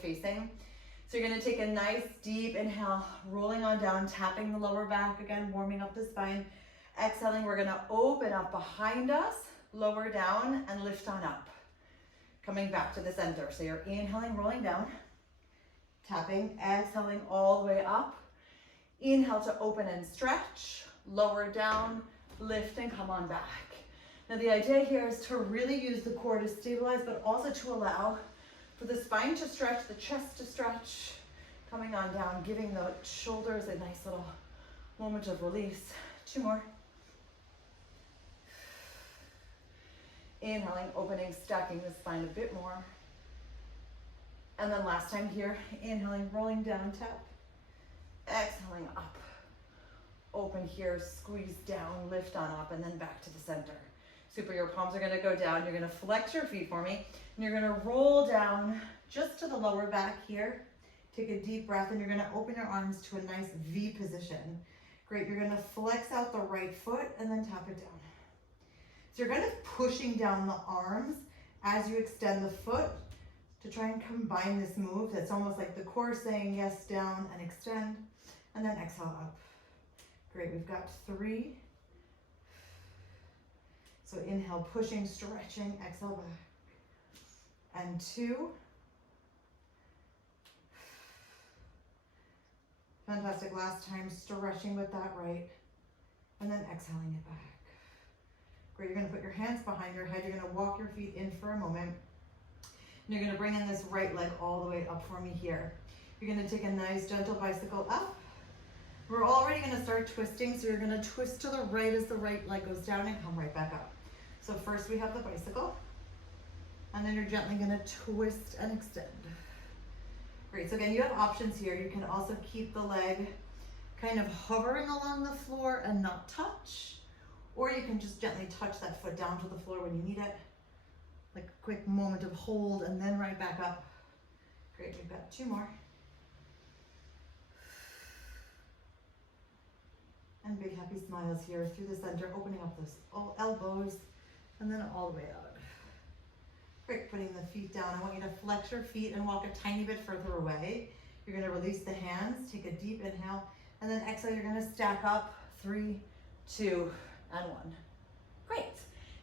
facing. So you're gonna take a nice deep inhale, rolling on down, tapping the lower back again, warming up the spine. Exhaling, we're gonna open up behind us, lower down, and lift on up. Coming back to the center. So you're inhaling, rolling down, tapping, exhaling all the way up. Inhale to open and stretch, lower down, lift and come on back. Now the idea here is to really use the core to stabilize, but also to allow for the spine to stretch, the chest to stretch, coming on down, giving the shoulders a nice little moment of release. 2 more. Inhaling, opening, stacking the spine a bit more. And then last time here, inhaling, rolling down, tap. Exhaling up. Open here, squeeze down, lift on up, and then back to the center. Super, your palms are gonna go down. You're gonna flex your feet for me. And you're gonna roll down just to the lower back here. Take a deep breath and you're gonna open your arms to a nice V position. Great, you're gonna flex out the right foot and then tap it down. So you're kind of pushing down the arms as you extend the foot to try and combine this move. That's almost like the core saying yes, down and extend, and then exhale up. Great, we've got 3. So inhale, pushing, stretching, exhale back. And 2. Fantastic, last time, stretching with that right, and then exhaling it back. Great, you're gonna put your hands behind your head, you're gonna walk your feet in for a moment, and you're gonna bring in this right leg all the way up for me here. You're gonna take a nice gentle bicycle up. We're already gonna start twisting, so you're gonna twist to the right as the right leg goes down and come right back up. So first we have the bicycle, and then you're gently gonna twist and extend. Great, so again, you have options here. You can also keep the leg kind of hovering along the floor and not touch, or you can just gently touch that foot down to the floor when you need it. Like a quick moment of hold and then right back up. Great, we've got 2 more. And big happy smiles here through the center, opening up those elbows and then all the way out. Great, putting the feet down. I want you to flex your feet and walk a tiny bit further away. You're gonna release the hands, take a deep inhale, and then exhale, you're gonna stack up. 3, 2, and 1. Great.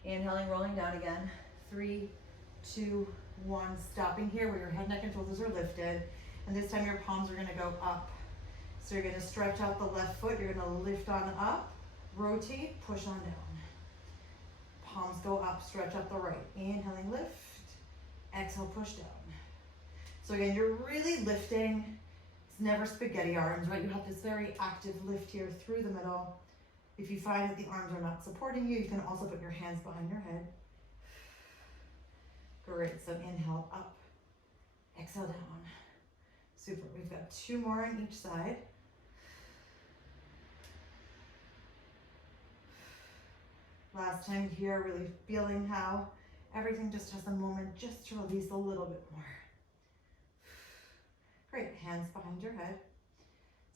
Inhaling, rolling down again. 3, 2, 1. Stopping here where your head, neck, and shoulders are lifted. And this time your palms are gonna go up. So you're gonna stretch out the left foot, you're gonna lift on up, rotate, push on down. Palms go up, stretch up the right. Inhaling, lift. Exhale, push down. So again, you're really lifting. It's never spaghetti arms, right? You have this very active lift here through the middle. If you find that the arms are not supporting you, you can also put your hands behind your head. Great, so inhale up, exhale down. Super, we've got 2 more on each side. Last time here, really feeling how everything just has a moment just to release a little bit more. Great, hands behind your head.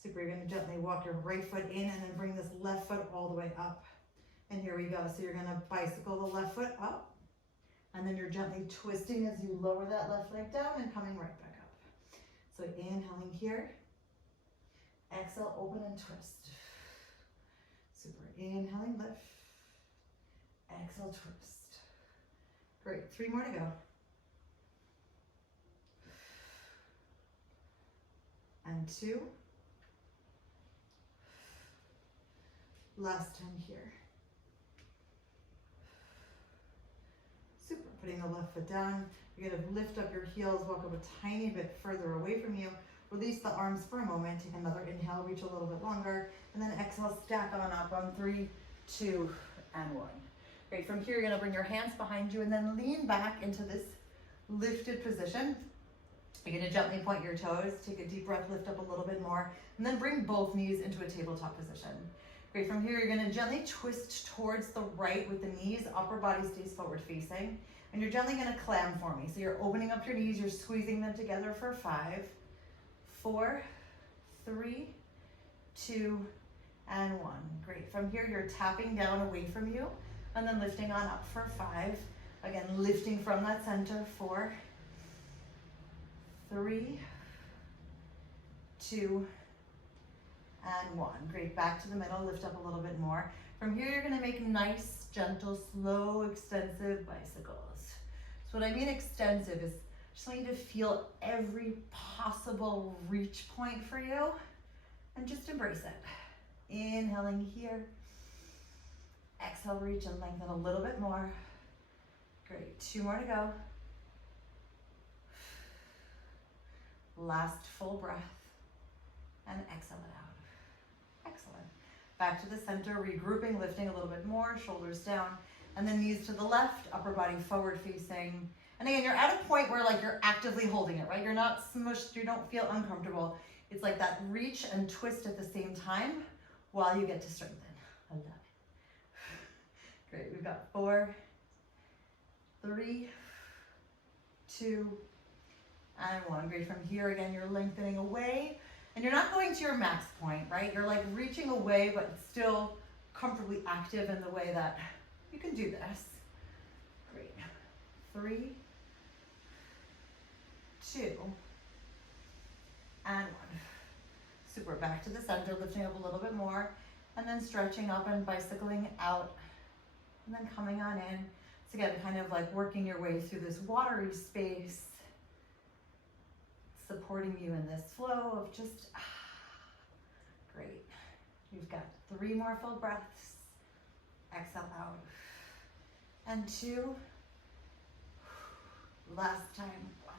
Super, you're gonna gently walk your right foot in and then bring this left foot all the way up. And here we go, so you're gonna bicycle the left foot up, and then you're gently twisting as you lower that left leg down and coming right back up. So inhaling here, exhale, open and twist. Super, inhaling, lift, exhale, twist. Great, 3 more to go. And 2. Last time here. Super, putting the left foot down. You're gonna lift up your heels, walk up a tiny bit further away from you. Release the arms for a moment, take another inhale, reach a little bit longer, and then exhale, stack on up on 3, 2, and 1. Great, from here you're gonna bring your hands behind you and then lean back into this lifted position. You're gonna gently point your toes, take a deep breath, lift up a little bit more, and then bring both knees into a tabletop position. Great, from here you're gonna gently twist towards the right with the knees, upper body stays forward facing, and you're gently gonna clam for me. So you're opening up your knees, you're squeezing them together for 5, 4, 3, 2, and 1. Great, from here you're tapping down away from you, and then lifting on up for 5. Again, lifting from that center. 4, 3, 2, and 1. Great, back to the middle, lift up a little bit more. From here, you're gonna make nice, gentle, slow, extensive bicycles. So what I mean extensive is just want you to feel every possible reach point for you and just embrace it. Inhaling here. Exhale, reach and lengthen a little bit more. Great, 2 more to go. Last full breath. And exhale it out. Excellent. Back to the center, regrouping, lifting a little bit more, shoulders down, and then knees to the left, upper body forward facing. And again, you're at a point where like you're actively holding it, right? You're not smushed, you don't feel uncomfortable. It's like that reach and twist at the same time while you get to strengthen. I love it. Great, we've got 4, 3, 2, and 1. Great, from here again, you're lengthening away. And you're not going to your max point, right? You're like reaching away, but still comfortably active in the way that you can do this. Great. 3, 2, and 1. Super, back to the center, lifting up a little bit more, and then stretching up and bicycling out, and then coming on in. So again, kind of like working your way through this watery space, supporting you in this flow of just, great. You've got 3 more full breaths. Exhale out. And 2. Last time. 1.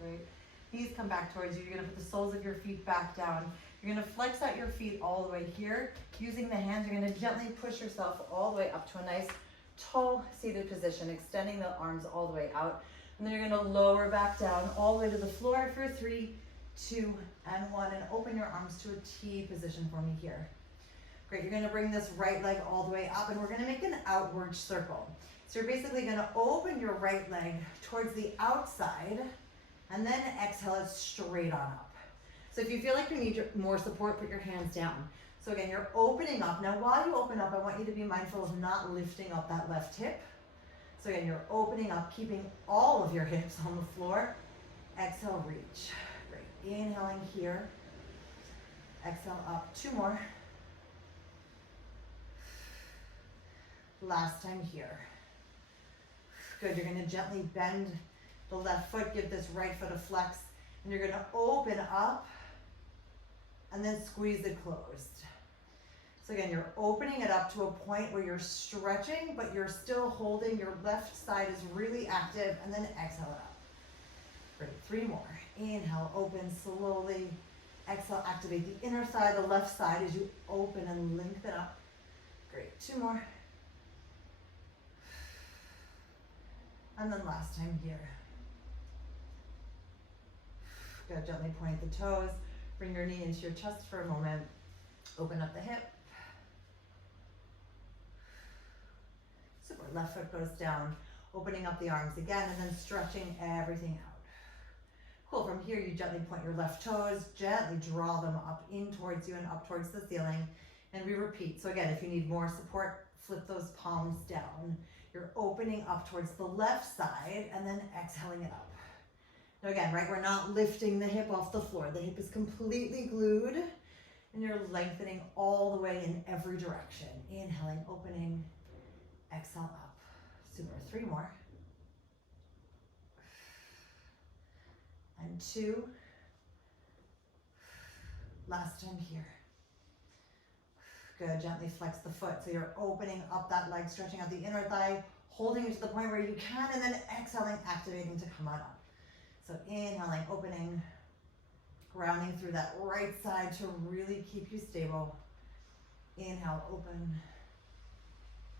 Great. Knees come back towards you. You're gonna put the soles of your feet back down. You're gonna flex out your feet all the way here. Using the hands, you're gonna gently push yourself all the way up to a nice tall seated position, extending the arms all the way out. And then you're gonna lower back down all the way to the floor for 3, 2, and 1, and open your arms to a T position for me here. Great, you're gonna bring this right leg all the way up, and we're gonna make an outward circle. So you're basically gonna open your right leg towards the outside, and then exhale it straight on up. So if you feel like you need more support, put your hands down. So again, you're opening up. Now while you open up, I want you to be mindful of not lifting up that left hip. So again, you're opening up, keeping all of your hips on the floor. Exhale, reach. Great. Inhaling here. Exhale up. 2 more. Last time here. Good. You're going to gently bend the left foot, give this right foot a flex, and you're going to open up and then squeeze it closed. So again, you're opening it up to a point where you're stretching, but you're still holding. Your left side is really active, and then exhale it up. Great, 3 more. Inhale, open slowly. Exhale, activate the inner side, the left side as you open and lengthen up. Great, 2 more. And then last time here. Good, gently point the toes. Bring your knee into your chest for a moment. Open up the hip. Super, left foot goes down, opening up the arms again, and then stretching everything out. Cool, from here you gently point your left toes, gently draw them up in towards you and up towards the ceiling, and we repeat. So again, if you need more support, flip those palms down. You're opening up towards the left side, and then exhaling it up. Now again, right, we're not lifting the hip off the floor. The hip is completely glued, and you're lengthening all the way in every direction. Inhaling, opening, exhale up. Super, 3 more. And 2. Last time here. Good, gently flex the foot. So you're opening up that leg, stretching out the inner thigh, holding it to the point where you can, and then exhaling, activating to come on up. So inhaling, opening, grounding through that right side to really keep you stable. Inhale, open,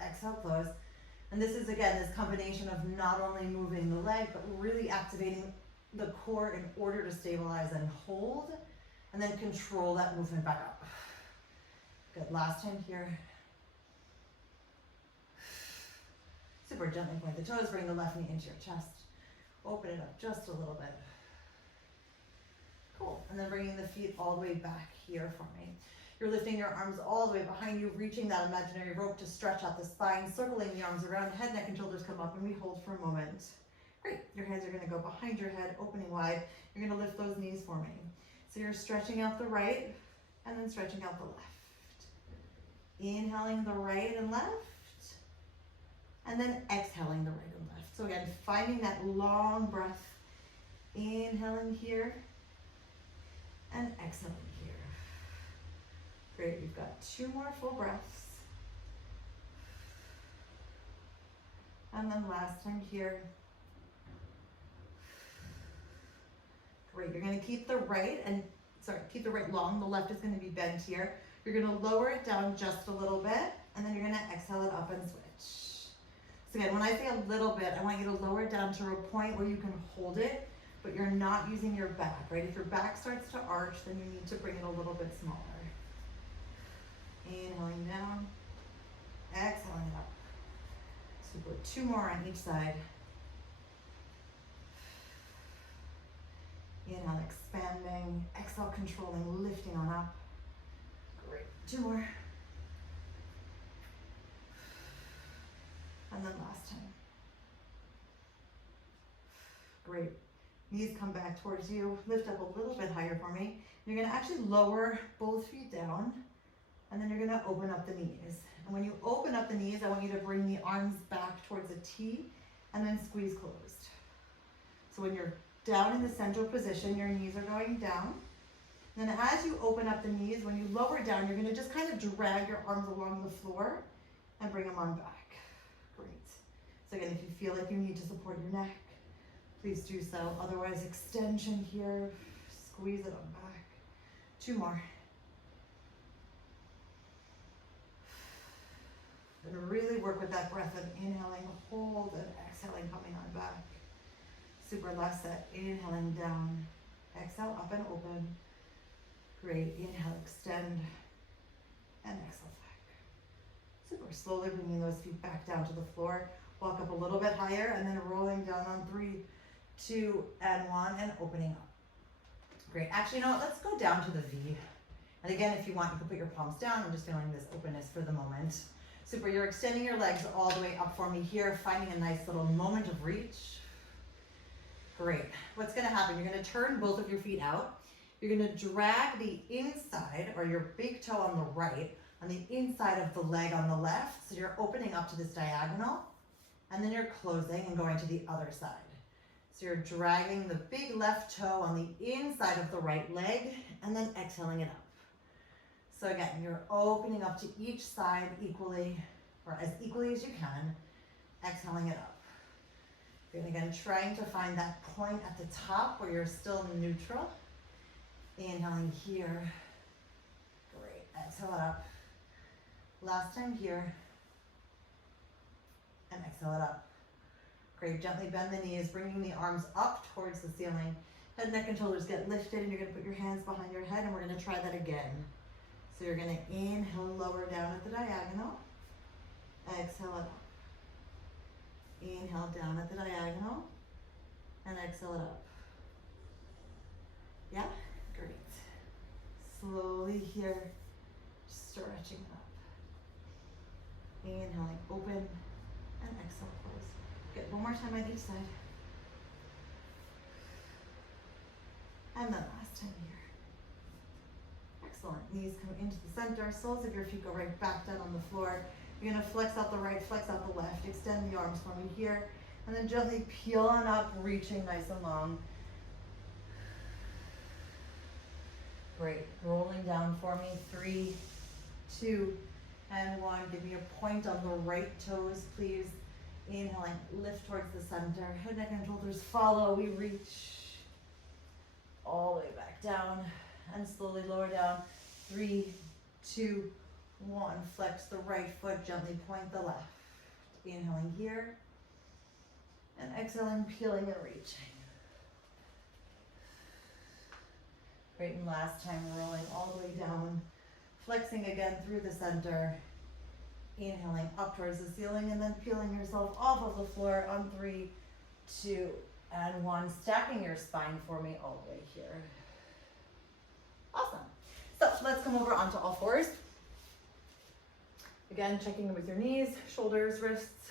exhale, close. And this is, again, this combination of not only moving the leg, but really activating the core in order to stabilize and hold, and then control that movement back up. Good, last time here. Super, gently point the toes, bring the left knee into your chest. Open it up just a little bit. Cool, and then bringing the feet all the way back here for me. You're lifting your arms all the way behind you, reaching that imaginary rope to stretch out the spine, circling the arms around, head, neck, and shoulders come up, and we hold for a moment. Great, your hands are gonna go behind your head, opening wide. You're gonna lift those knees for me. So you're stretching out the right and then stretching out the left. Inhaling the right and left, and then exhaling the right and left. So again, finding that long breath. Inhaling here and exhaling here. Great, we've got 2 more full breaths. And then last time here. Great, you're gonna keep the right long, the left is gonna be bent here. You're gonna lower it down just a little bit, and then you're gonna exhale it up and switch. So again, when I say a little bit, I want you to lower it down to a point where you can hold it, but you're not using your back, right? If your back starts to arch, then you need to bring it a little bit smaller. Inhaling down, exhaling up. Super, 2 more on each side. Inhale, expanding, exhale, controlling, lifting on up. Great, 2 more. And then last time. Great. Knees come back towards you. Lift up a little bit higher for me. You're gonna actually lower both feet down, and then you're gonna open up the knees. And when you open up the knees, I want you to bring the arms back towards a T, and then squeeze closed. So when you're down in the central position, your knees are going down. Then as you open up the knees, when you lower down, you're gonna just kind of drag your arms along the floor and bring them on back. Great. So again, if you feel like you need to support your neck, please do so. Otherwise, extension here, squeeze it on back. 2 more. And really work with that breath of inhaling, hold, and exhaling, coming on back. Super, last set. Inhaling down, exhale, up and open. Great, inhale, extend, and exhale back. Super, slowly bringing those feet back down to the floor. Walk up a little bit higher, and then rolling down on 3, 2, and 1, and opening up. Great, actually, you know what, let's go down to the V. And again, if you want, you can put your palms down. I'm just feeling this openness for the moment. Super, you're extending your legs all the way up for me here, finding a nice little moment of reach. Great, what's gonna happen, you're gonna turn both of your feet out. You're gonna drag the inside, or your big toe on the right, on the inside of the leg on the left. So you're opening up to this diagonal, and then you're closing and going to the other side. So you're dragging the big left toe on the inside of the right leg, and then exhaling it up. So again, you're opening up to each side equally, or as equally as you can, exhaling it up. And again, trying to find that point at the top where you're still neutral. Inhaling here. Great, exhale it up. Last time here. And exhale it up. Great, gently bend the knees, bringing the arms up towards the ceiling. Head, neck, and shoulders get lifted, and you're gonna put your hands behind your head, and we're gonna try that again. So you're gonna inhale, lower down at the diagonal. Exhale it up. Inhale down at the diagonal. And exhale it up. Yeah? Great. Slowly here, stretching up. Inhaling, open, and exhale, close. Good, one more time on each side. And then last time here. Excellent, knees come into the center, soles of your feet go right back down on the floor. You're gonna flex out the right, flex out the left, extend the arms for me here, and then gently peel on up, reaching nice and long. Great, rolling down for me, 3, 2, and 1. Give me a point on the right toes, please. Inhaling, lift towards the center, head, neck, and shoulders follow. We reach all the way back down, and slowly lower down. 3, 2, 1. Flex the right foot, gently point the left. Inhaling here, and exhaling, peeling and reaching. Great, and last time, rolling all the way down, flexing again through the center, inhaling up towards the ceiling, and then peeling yourself off of the floor on 3, 2, and 1, stacking your spine for me all the way here. Awesome. So let's come over onto all fours. Again, checking in with your knees, shoulders, wrists.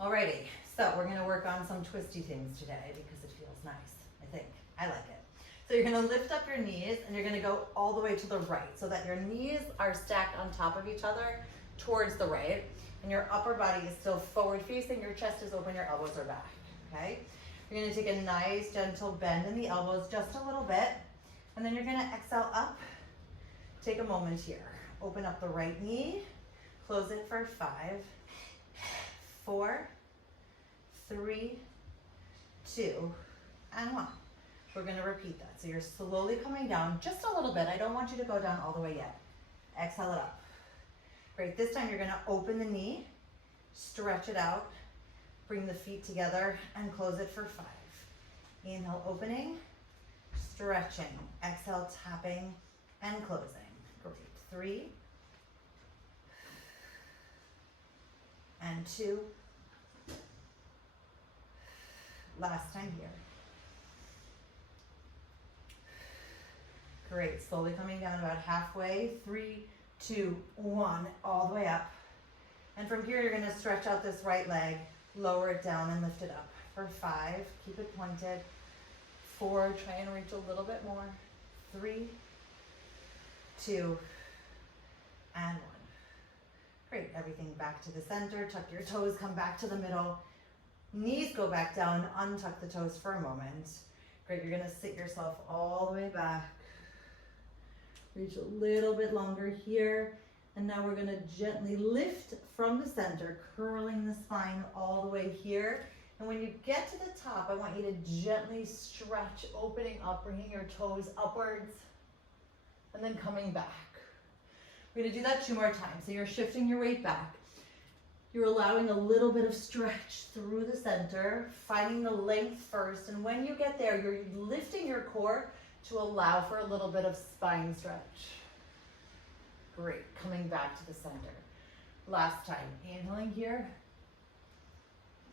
Alrighty, so we're gonna work on some twisty things today because it feels nice, I think. I like it. So you're gonna lift up your knees and you're gonna go all the way to the right so that your knees are stacked on top of each other towards the right, and your upper body is still forward facing, your chest is open, your elbows are back, okay? You're gonna take a nice gentle bend in the elbows, just a little bit, and then you're gonna exhale up. Take a moment here. Open up the right knee, close it for 5, 4, 3, 2, and 1. We're gonna repeat that. So you're slowly coming down just a little bit. I don't want you to go down all the way yet. Exhale it up. Great, this time you're gonna open the knee, stretch it out, bring the feet together and close it for 5. Inhale, opening, stretching. Exhale, tapping and closing. Great, 3, and 2. Last time here. Great, slowly coming down about halfway. 3, 2, 1, all the way up. And from here, you're gonna stretch out this right leg, lower it down and lift it up. For 5, keep it pointed. 4, try and reach a little bit more. 3, 2, and 1. Great, everything back to the center. Tuck your toes, come back to the middle. Knees go back down, untuck the toes for a moment. Great, you're gonna sit yourself all the way back. Reach a little bit longer here. And now we're gonna gently lift from the center, curling the spine all the way here. And when you get to the top, I want you to gently stretch, opening up, bringing your toes upwards, and then coming back. We're gonna do that 2 more times. So you're shifting your weight back. You're allowing a little bit of stretch through the center, finding the length first. And when you get there, you're lifting your core to allow for a little bit of spine stretch. Great, coming back to the center. Last time, inhaling here.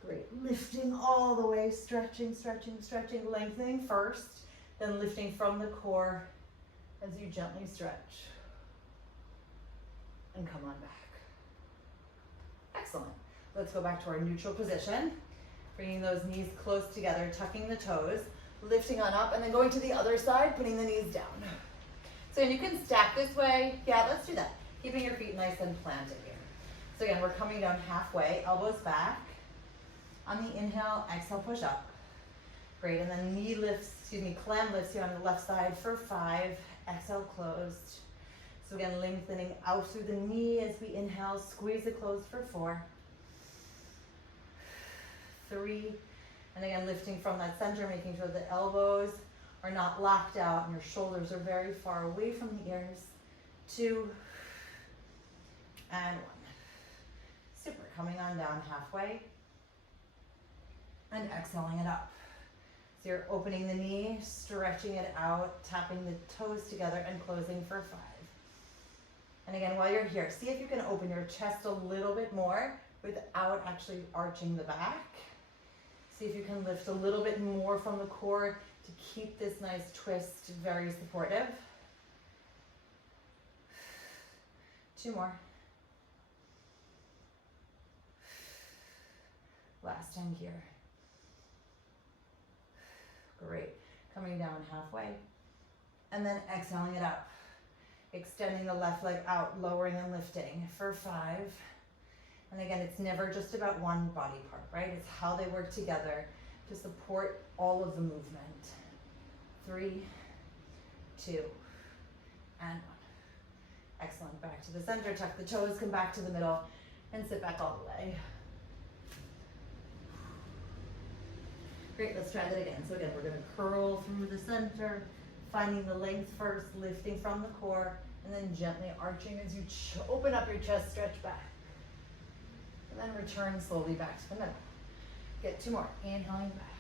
Great, lifting all the way, stretching, stretching, stretching, lengthening first, then lifting from the core as you gently stretch. And come on back. Excellent. Let's go back to our neutral position. Bringing those knees close together, tucking the toes, lifting on up, and then going to the other side, putting the knees down. So you can stack this way. Yeah, let's do that. Keeping your feet nice and planted here. So again, we're coming down halfway, elbows back. On the inhale, exhale, push up. Great, and then knee lifts, clam lifts here on the left side for 5. Exhale, closed. So again, lengthening out through the knee as we inhale, squeeze it closed for 4. 3, and again, lifting from that center, making sure the elbows are not locked out and your shoulders are very far away from the ears. 2, and 1. Super, coming on down halfway, and exhaling it up. So you're opening the knee, stretching it out, tapping the toes together and closing for 5. And again, while you're here, see if you can open your chest a little bit more without actually arching the back. See if you can lift a little bit more from the core to keep this nice twist very supportive. 2 more. Last time here. Great. Coming down halfway. And then exhaling it up. Extending the left leg out, lowering and lifting for 5. And again, it's never just about one body part, right? It's how they work together to support all of the movement. 3, 2, and 1. Excellent. Back to the center, tuck the toes, come back to the middle, and sit back all the way. Great, let's try that again. So again, we're gonna curl through the center, finding the length first, lifting from the core, and then gently arching as you open up your chest, stretch back. And then return slowly back to the middle. Get 2 more, inhaling back.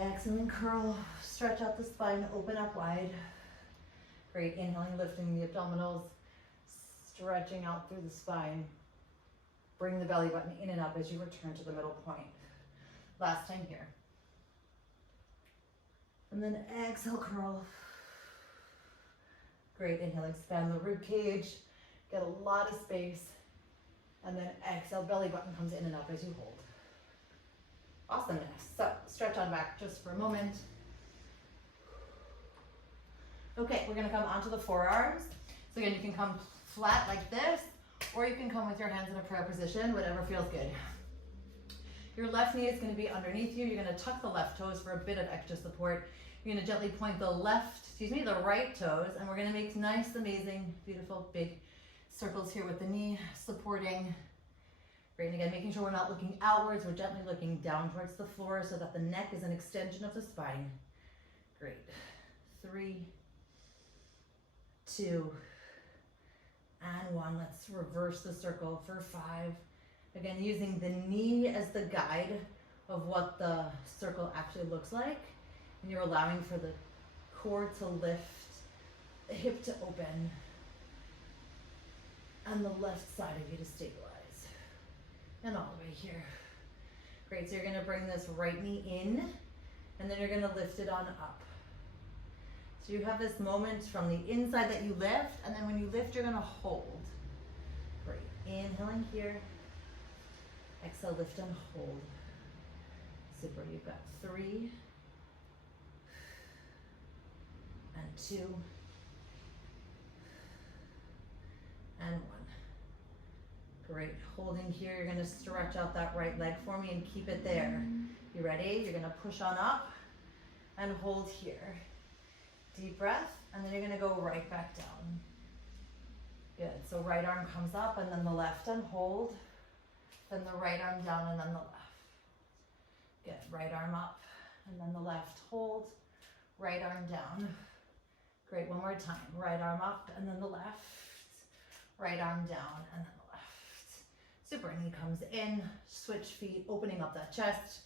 Exhaling, curl, stretch out the spine, open up wide. Great, inhaling, lifting the abdominals, stretching out through the spine. Bring the belly button in and up as you return to the middle point. Last time here. And then exhale, curl. Great, inhale, expand the rib cage. Get a lot of space. And then exhale, belly button comes in and up as you hold. Awesomeness. So stretch on back just for a moment. Okay, we're gonna come onto the forearms. So again, you can come flat like this, or you can come with your hands in a prayer position, whatever feels good. Your left knee is gonna be underneath you. You're gonna tuck the left toes for a bit of extra support. You're gonna gently point the right toes, and we're gonna make nice, amazing, beautiful, big circles here with the knee supporting. Great, and again, making sure we're not looking outwards, we're gently looking down towards the floor so that the neck is an extension of the spine. Great. 3, 2, and 1. Let's reverse the circle for 5. Again, using the knee as the guide of what the circle actually looks like. And you're allowing for the core to lift, the hip to open, and the left side of you to stabilize. And all the way here. Great, so you're gonna bring this right knee in, and then you're gonna lift it on up. So you have this moment from the inside that you lift, and then when you lift, you're gonna hold. Great, inhaling here. Exhale, lift and hold. Super, you've got 3, and 2, and 1. Great, holding here, you're gonna stretch out that right leg for me and keep it there. You ready? You're gonna push on up and hold here. Deep breath, and then you're gonna go right back down. Good, so right arm comes up and then the left and hold. Then the right arm down and then the left. Good, right arm up and then the left, hold. Right arm down. Great, one more time. Right arm up and then the left. Right arm down and then the left. Super, knee comes in, switch feet, opening up that chest.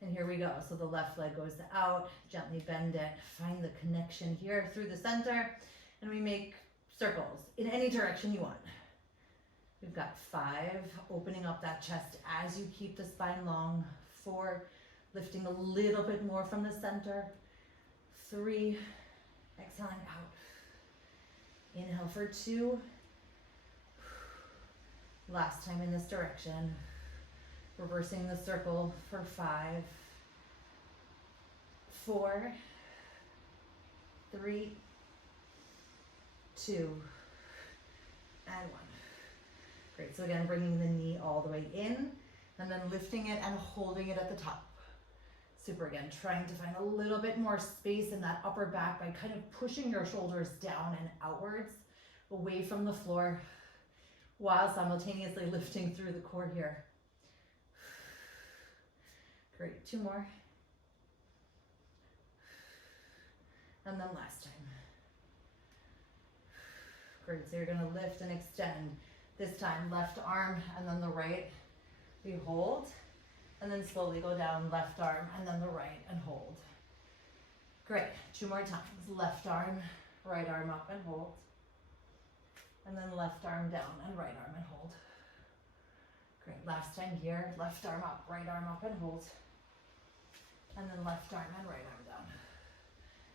And here we go. So the left leg goes out, gently bend it, find the connection here through the center, and we make circles in any direction you want. We've got 5, opening up that chest as you keep the spine long. 4, lifting a little bit more from the center. 3, exhaling out. Inhale for 2. Last time in this direction. Reversing the circle for 5, 4, 3, 2, and 1. Great, so again, bringing the knee all the way in, and then lifting it and holding it at the top. Super, again, trying to find a little bit more space in that upper back by kind of pushing your shoulders down and outwards, away from the floor, while simultaneously lifting through the core here. Great, 2 more. And then last time. Great, so you're gonna lift and extend. This time, left arm and then the right. We hold, and then slowly go down, left arm and then the right and hold. Great, 2 more times. Left arm, right arm up and hold. And then left arm down and right arm and hold. Great, last time here, left arm up, right arm up and hold. And then left arm and right arm down.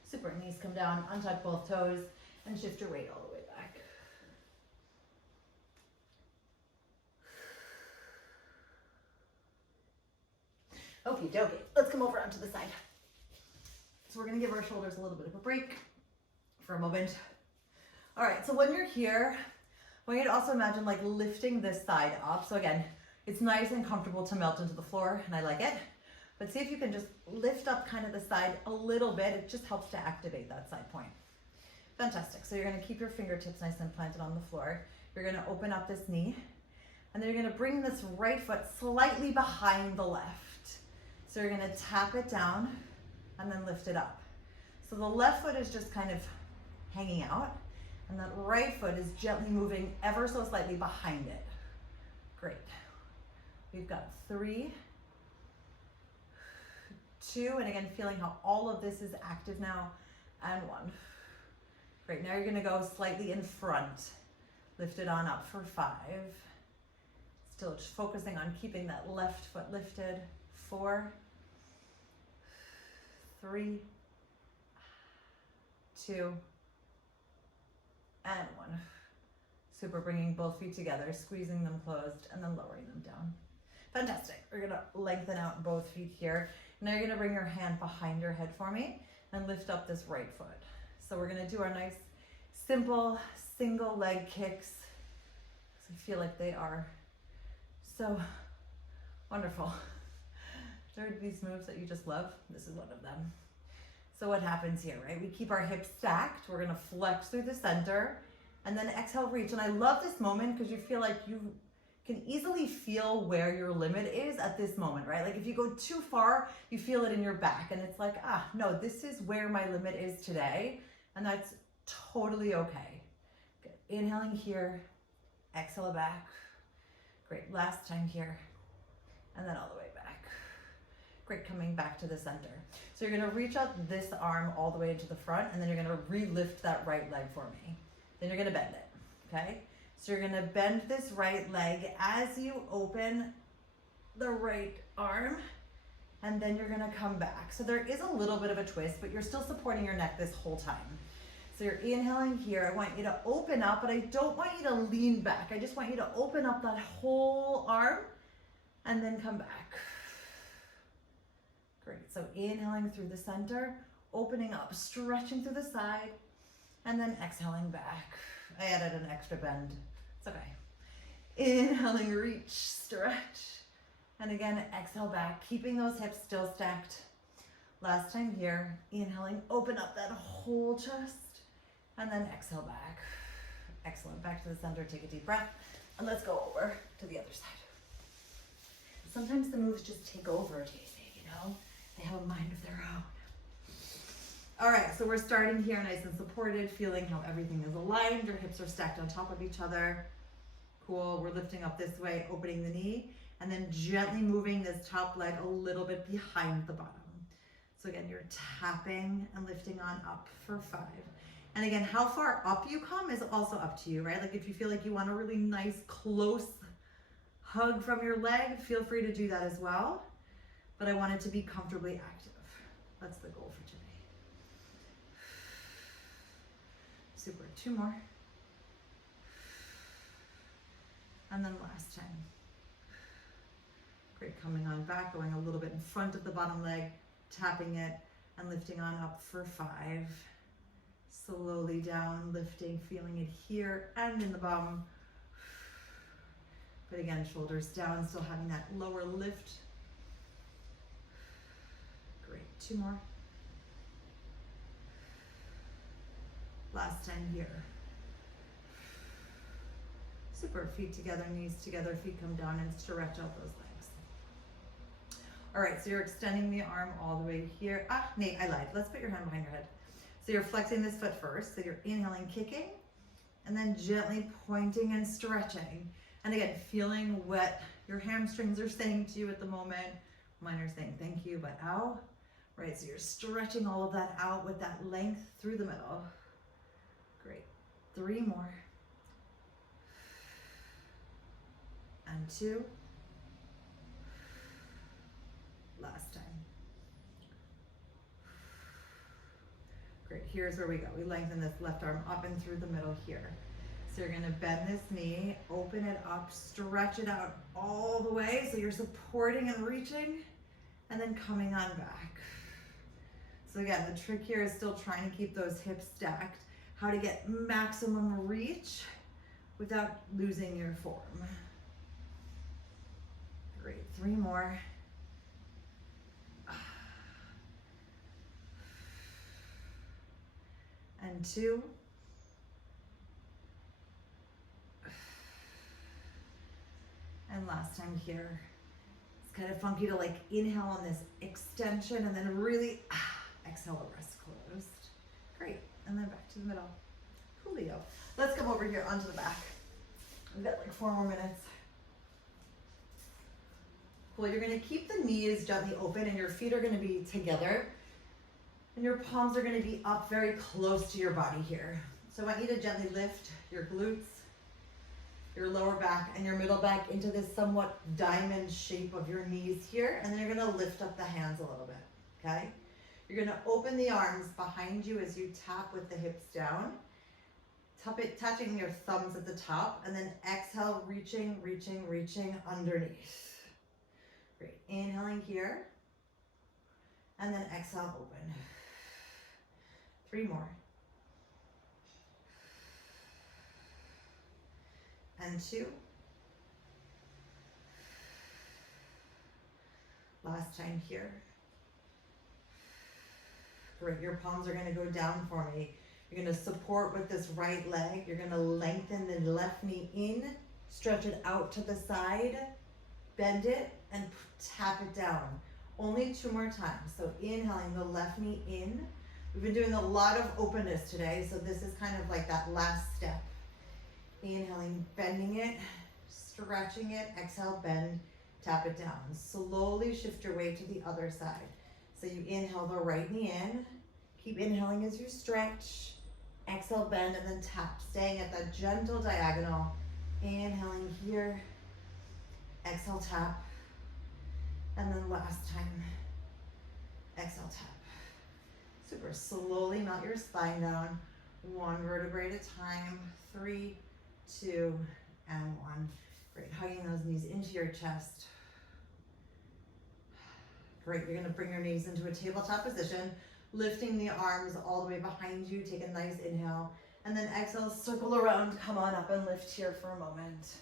Super, knees come down, untuck both toes, and shift your weight all the way back. Okie dokie, let's come over onto the side. So we're gonna give our shoulders a little bit of a break for a moment. All right, so when you're here, I want you to also imagine like lifting this side up. So again, it's nice and comfortable to melt into the floor, and I like it. But see if you can just lift up kind of the side a little bit. It just helps to activate that side point. Fantastic. So you're gonna keep your fingertips nice and planted on the floor. You're gonna open up this knee, and then you're gonna bring this right foot slightly behind the left. So you're gonna tap it down and then lift it up. So the left foot is just kind of hanging out, and that right foot is gently moving ever so slightly behind it. Great. We've got 3, 2, and again, feeling how all of this is active now, and 1. Great, now you're gonna go slightly in front. Lift it on up for 5. Still just focusing on keeping that left foot lifted. 4, 3, 2, and 1. Super, bringing both feet together, squeezing them closed, and then lowering them down. Fantastic. We're gonna lengthen out both feet here. Now you're gonna bring your hand behind your head for me and lift up this right foot. So we're gonna do our nice, simple, single leg kicks. I feel like they are so wonderful. There are these moves that you just love. This is one of them. So what happens here, right? We keep our hips stacked. We're gonna flex through the center and then exhale, reach. And I love this moment because you feel like you can easily feel where your limit is at this moment, right? Like if you go too far, you feel it in your back and it's like, no, this is where my limit is today. And that's totally okay. Good. Inhaling here, exhale back. Great, last time here. And then all the way back. Great, coming back to the center. So you're gonna reach out this arm all the way into the front and then you're gonna re-lift that right leg for me. Then you're gonna bend it, okay? So you're gonna bend this right leg as you open the right arm and then you're gonna come back. So there is a little bit of a twist, but you're still supporting your neck this whole time. So you're inhaling here. I want you to open up, but I don't want you to lean back. I just want you to open up that whole arm and then come back. Great, so inhaling through the center, opening up, stretching through the side, and then exhaling back. I added an extra bend, it's okay. Inhaling, reach, stretch, and again, exhale back, keeping those hips still stacked. Last time here, inhaling, open up that whole chest, and then exhale back. Excellent, back to the center, take a deep breath, and let's go over to the other side. Sometimes the moves just take over, Daisy, you know? They have a mind of their own. All right, so we're starting here nice and supported, feeling how everything is aligned. Your hips are stacked on top of each other. Cool, we're lifting up this way, opening the knee, and then gently moving this top leg a little bit behind the bottom. So again, you're tapping and lifting on up for 5. And again, how far up you come is also up to you, right? Like if you feel like you want a really nice, close hug from your leg, feel free to do that as well. But I want it to be comfortably active. That's the goal for today. Super, 2 more. And then last time. Great, coming on back, going a little bit in front of the bottom leg, tapping it and lifting on up for 5. Slowly down, lifting, feeling it here and in the bum. But again, shoulders down, still having that lower lift. Great, 2 more. Last time here. Super, feet together, knees together, feet come down and stretch out those legs. All right, so you're extending the arm all the way here. Nate, I lied. Let's put your hand behind your head. So you're flexing this foot first. So you're inhaling, kicking, and then gently pointing and stretching. And again, feeling what your hamstrings are saying to you at the moment. Mine are saying thank you, but ow. Right, so you're stretching all of that out with that length through the middle. Great, 3 more. And 2. Last time. Great, here's where we go. We lengthen this left arm up and through the middle here. So you're gonna bend this knee, open it up, stretch it out all the way. So you're supporting and reaching, and then coming on back. So again, the trick here is still trying to keep those hips stacked. How to get maximum reach without losing your form. Great, 3 more. And 2. And last time here. It's kind of funky to like inhale on this extension and then really exhale, the rest closed. Great, and then back to the middle. Coolio. Let's come over here onto the back. We've got like 4 more minutes. Cool, you're gonna keep the knees gently open and your feet are gonna be together. And your palms are gonna be up very close to your body here. So I want you to gently lift your glutes, your lower back and your middle back into this somewhat diamond shape of your knees here. And then you're gonna lift up the hands a little bit, okay? You're gonna open the arms behind you as you tap with the hips down. touching your thumbs at the top, and then exhale, reaching, reaching, reaching underneath. Great, inhaling here, and then exhale, open. 3 more. And 2. Last time here. Great, your palms are gonna go down for me. You're gonna support with this right leg. You're gonna lengthen the left knee in, stretch it out to the side, bend it, and tap it down. Only 2 more times. So inhaling the left knee in. We've been doing a lot of openness today, so this is kind of like that last step. Inhaling, bending it, stretching it, exhale, bend, tap it down. Slowly shift your weight to the other side. So you inhale the right knee in, keep inhaling as you stretch, exhale, bend, and then tap, staying at that gentle diagonal. Inhaling here, exhale, tap, and then last time, exhale, tap. Super, slowly melt your spine down, 1 vertebrae at a time, 3, 2, and 1. Great, hugging those knees into your chest. Great, you're gonna bring your knees into a tabletop position, lifting the arms all the way behind you. Take a nice inhale, and then exhale, circle around, come on up and lift here for a moment.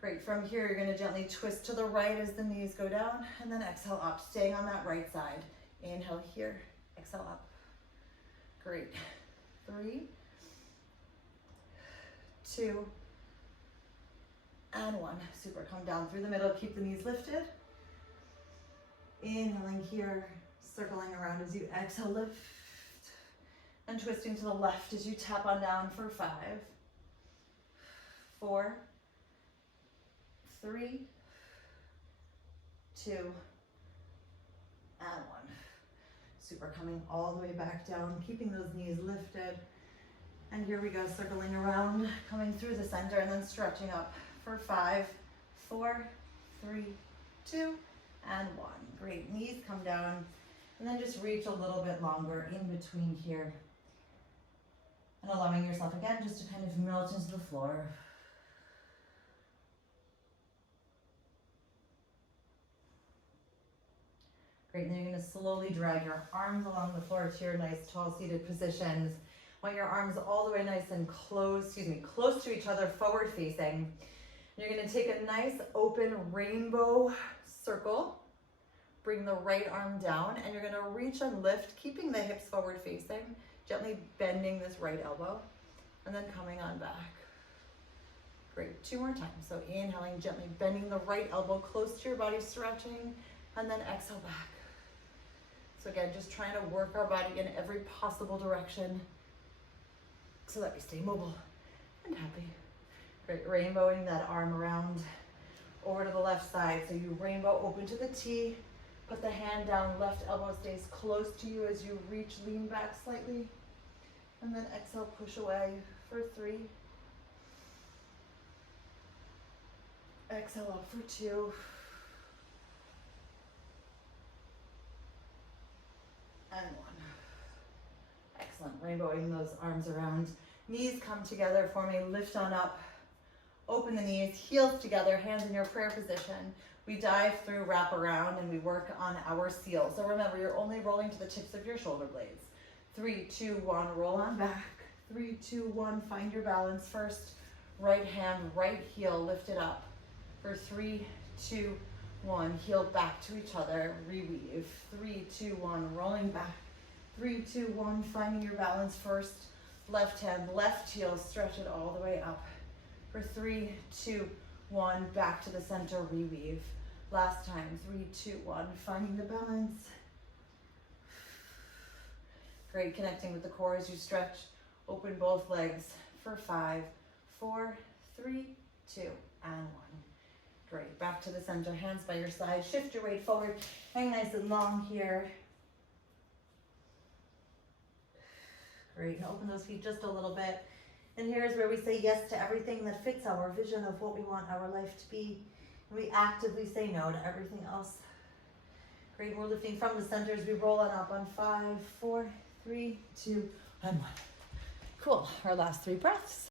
Great, from here, you're gonna gently twist to the right as the knees go down, and then exhale up, staying on that right side. Inhale here, exhale up. Great, 3, 2, and 1. Super, come down through the middle, keep the knees lifted. Inhaling here, circling around as you exhale, lift, and twisting to the left as you tap on down for 5, 4, 3, 2, and 1. Super, coming all the way back down, keeping those knees lifted. And here we go, circling around, coming through the center, and then stretching up for 5, 4, 3, 2, and 1. Great, knees come down, and then just reach a little bit longer in between here. And allowing yourself again just to kind of melt into the floor. Great, and then you're gonna slowly drag your arms along the floor to your nice tall seated positions. Want your arms all the way nice and close to each other, forward facing. You're gonna take a nice open rainbow circle. Bring the right arm down, and you're gonna reach and lift, keeping the hips forward facing, gently bending this right elbow, and then coming on back. Great, 2 more times. So inhaling, gently bending the right elbow close to your body, stretching, and then exhale back. So again, just trying to work our body in every possible direction so that we stay mobile and happy. Great, rainbowing that arm around over to the left side. So you rainbow open to the T, put the hand down, left elbow stays close to you as you reach, lean back slightly, and then exhale, push away for 3. Exhale up for 2. And 1. Excellent, rainbowing those arms around. Knees come together for me, lift on up. Open the knees, heels together, hands in your prayer position. We dive through, wrap around, and we work on our seal. So remember, you're only rolling to the tips of your shoulder blades. 3, 2, 1, roll on back. 3, 2, 1, find your balance first. Right hand, right heel, lift it up. For 3, 2, 1, heel back to each other, reweave. 3, 2, 1, rolling back. 3, 2, 1, finding your balance first. Left hand, left heel, stretch it all the way up. For 3, 2, 1, back to the center, reweave. Last time, 3, 2, 1, finding the balance. Great, connecting with the core as you stretch. Open both legs for 5, 4, 3, 2, and 1. Great, back to the center, hands by your side. Shift your weight forward, hang nice and long here. Great, and open those feet just a little bit. And here's where we say yes to everything that fits our vision of what we want our life to be. And we actively say no to everything else. Great, we're lifting from the center as we roll on up on 5, 4, 3, 2, and 1. Cool, our last 3 breaths.